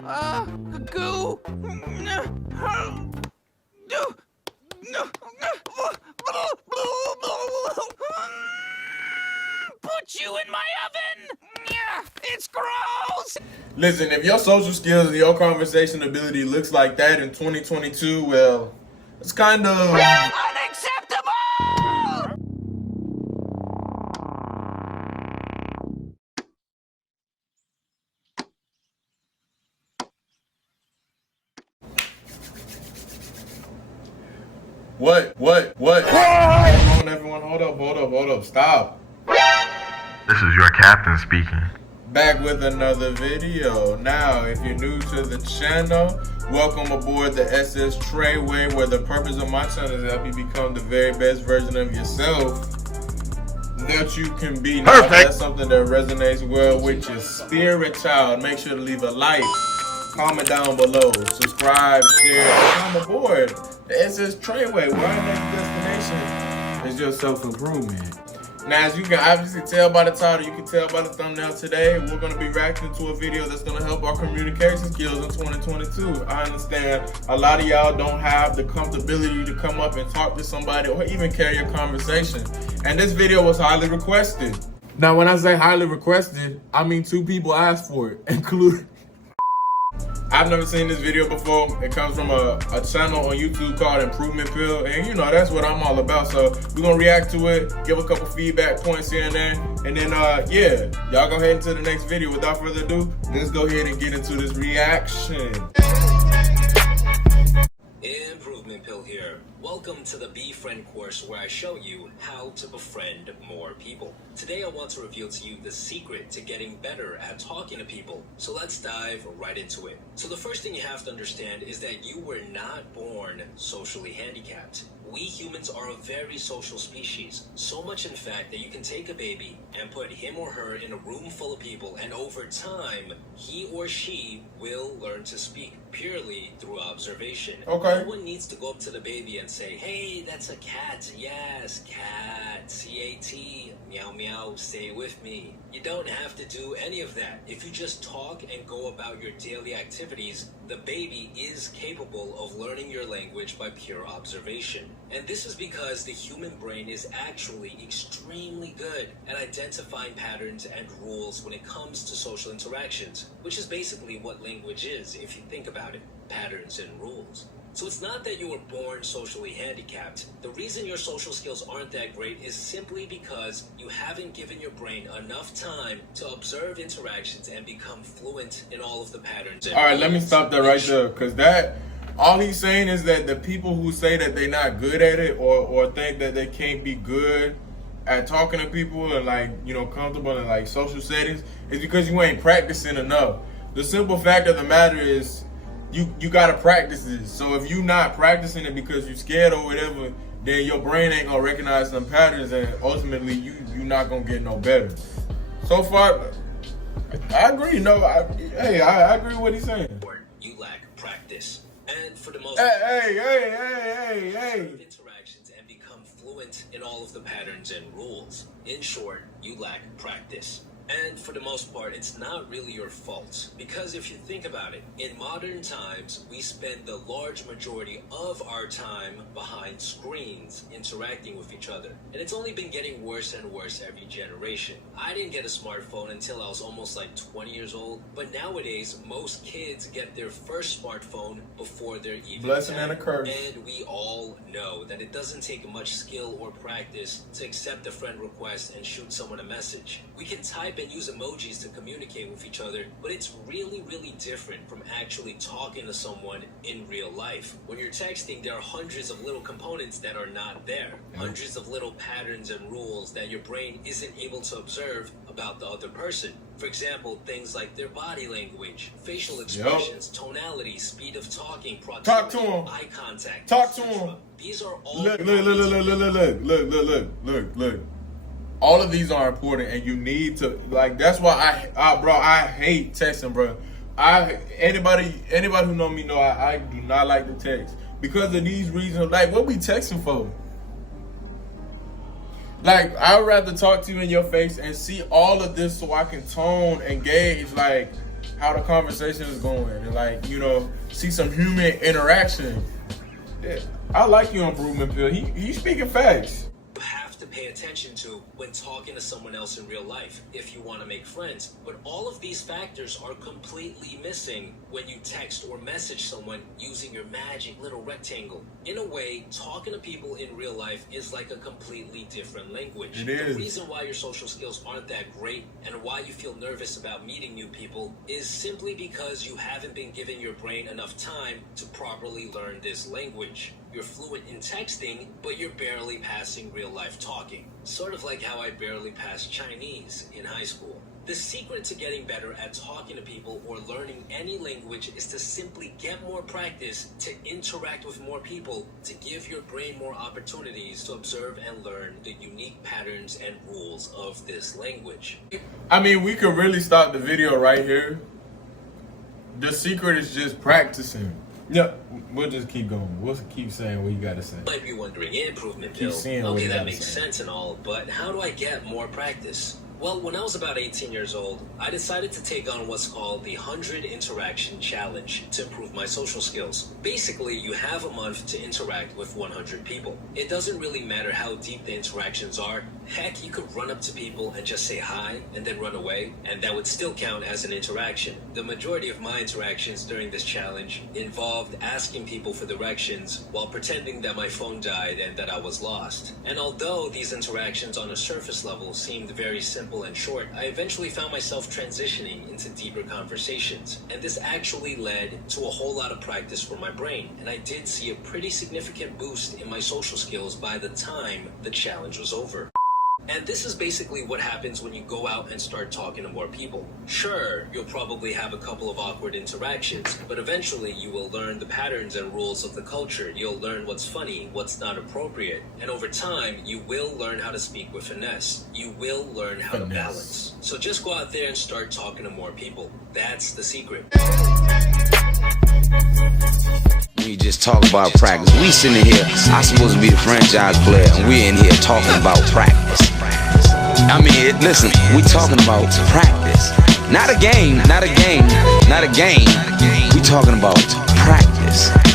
Goo. Put you in my oven. It's gross. Listen, if your social skills and your conversation ability looks like that in 2022, well, it's kind of Unacceptable. What? Hold on, everyone. Hold up. Stop. This is your captain speaking. Back with another video. Now, if you're new to the channel, welcome aboard the SS Treyway, where the purpose of my channel is to help you become the very best version of yourself that you can be. Now, if that's something that resonates well with your spirit child, make sure to leave a like, comment down below, subscribe, share, and come aboard the SS Treyway. Where our next destination is your self-improvement. Now, as you can obviously tell by the title, you can tell by the thumbnail today, we're going to be reacting to a video that's going to help our communication skills in 2022. I understand a lot of y'all don't have the comfortability to come up and talk to somebody or even carry a conversation. And this video was highly requested. Now, when I say highly requested, I mean 2 people asked for it, including... I've never seen this video before. It comes from a channel on YouTube called Improvement Pill, and you know that's what I'm all about. So we're gonna react to it, give a couple feedback points here and there, and then yeah, y'all go ahead into the next video. Without further ado, let's go ahead and get into this reaction. Improvement Pill here. Welcome to the Befriend course, where I show you how to befriend more people. Today I want to reveal to you the secret to getting better at talking to people. So let's dive right into it. So the first thing you have to understand is that you were not born socially handicapped. We humans are a very social species, so much in fact that you can take a baby and put him or her in a room full of people, and over time, he or she will learn to speak purely through observation. Okay. No one needs to go up to the baby and say, hey, that's a cat. Yes, cat, C-A-T, meow meow, say it with me. You don't have to do any of that. If you just talk and go about your daily activities, the baby is capable of learning your language by pure observation. And this is because the human brain is actually extremely good at identifying patterns and rules when it comes to social interactions, which is basically what language is, if you think about it, patterns and rules. So it's not that you were born socially handicapped. The reason your social skills aren't that great is simply because you haven't given your brain enough time to observe interactions and become fluent in all of the patterns. All right, let me stop that right there, because all he's saying is that the people who say that they're not good at it or think that they can't be good at talking to people and, like, you know, comfortable in like social settings is because you ain't practicing enough. The simple fact of the matter is you gotta practice this. So if you not practicing it because you're scared or whatever, then your brain ain't gonna recognize some patterns, and ultimately you're not gonna get no better. So far, I agree. No, I agree with what he's saying. You lack practice. And for the most interactions and become fluent in all of the patterns and rules. In short, you lack practice. And for the most part, it's not really your fault. Because if you think about it, in modern times, we spend the large majority of our time behind screens interacting with each other. And it's only been getting worse and worse every generation. I didn't get a smartphone until I was almost like 20 years old. But nowadays, most kids get their first smartphone before they're even blessing 10. and a curse. And we all know that it doesn't take much skill or practice to accept a friend request and shoot someone a message. We can type and use emojis to communicate with each other, but it's really, really different from actually talking to someone in real life. When you're texting, there are hundreds of little components that are not there. Hundreds of little patterns and rules that your brain isn't able to observe about the other person. For example, things like their body language, facial expressions, tonality, speed of talking, proximity, talk to him, eye contact. Talk to him. These are all Look. All of these are important, and you need to, like, that's why I hate texting, bro. Anybody who know me know I do not like to text because of these reasons. Like, what we texting for? Like, I'd rather talk to you in your face and see all of this so I can tone and gauge, like, how the conversation is going, and like, you know, see some human interaction. Yeah, I like your improvement, Phil. He's speaking facts. You have to pay attention to when talking to someone else in real life if you want to make friends. But all of these factors are completely missing when you text or message someone using your magic little rectangle. In a way, talking to people in real life is like a completely different language. It is. The reason why your social skills aren't that great and why you feel nervous about meeting new people is simply because you haven't been giving your brain enough time to properly learn this language. You're fluent in texting, but you're barely passing real-life talking. Sort of like how I barely passed Chinese in high school. The secret to getting better at talking to people or learning any language is to simply get more practice, to interact with more people, to give your brain more opportunities to observe and learn the unique patterns and rules of this language. I mean, we could really stop the video right here. The secret is just practicing. Yeah, we'll just keep going. We'll keep saying what you gotta say. You might be wondering, improvement, Keep Bill. saying what Okay, you that gotta makes say. sense and all, but how do I get more practice? Well, when I was about 18 years old, I decided to take on what's called the 100 Interaction Challenge to improve my social skills. Basically, you have a month to interact with 100 people. It doesn't really matter how deep the interactions are. Heck, you could run up to people and just say hi and then run away, and that would still count as an interaction. The majority of my interactions during this challenge involved asking people for directions while pretending that my phone died and that I was lost. And although these interactions on a surface level seemed very simple and short, I eventually found myself transitioning into deeper conversations. And this actually led to a whole lot of practice for my brain. And I did see a pretty significant boost in my social skills by the time the challenge was over. And this is basically what happens when you go out and start talking to more people. Sure, you'll probably have a couple of awkward interactions, but eventually you will learn the patterns and rules of the culture. You'll learn what's funny, what's not appropriate. And over time, you will learn how to speak with finesse. You will learn how to balance. So just go out there and start talking to more people. That's the secret. We just talk about practice. We sitting here, I'm supposed to be the franchise player, and we're in here talking about practice. I mean, listen, we talking about practice. Not a game, not a game, not a game. We talking about practice.